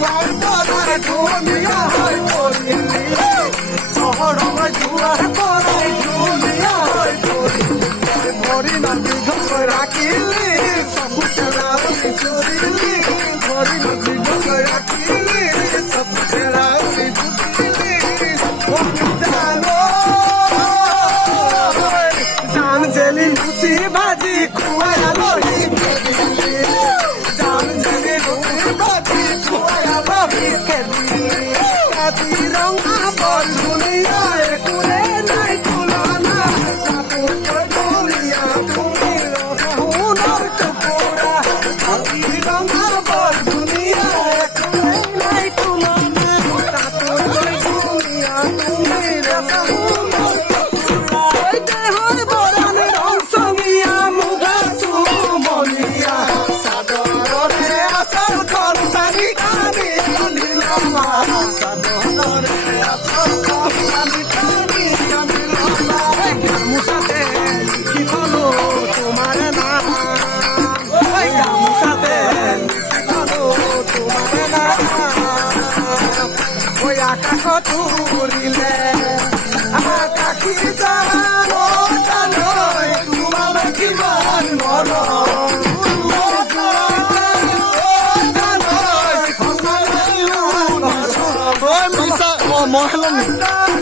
জুয়ার করায় দুনিয়া হয় পরিলি শহর জুয়ার করায় দুনিয়া হয় পরিলি ভরি নদী ঘর রাখিলি সবু চেলাউলি চুরিলি ভরি নদী ঘর রাখিলি সবু চেলাউলি চুরিলি জানো জান জেলি লুচি ভাজি খুয়ালো জান জেলি লুচি ভাজি খুয়ালো কাজিরঙা বল দুনিয়ায় কুলে নাই তুলনা দুনিয়া তুমি রসহুনার টুকুরা কাজিরঙা বল দুনিয়ায় কুলে নাই তুলনা দুনিয়া তুমি রসহুনার টুকুরা দেহর বরণের অংশ নিয়া মুগা সুমনিয়া সাদরে আসল খরচানি কানি নিলামা সাদরে আসল খরচানি কানি নিলামা গামুসাতে লিখি হলো তোমার নাম ওই গামুসাতে লিখি হলো তোমার নাম ওই আকাশ তুলিলে আকাশি জানো জানো তোমার কিমান মরম মই হেলাম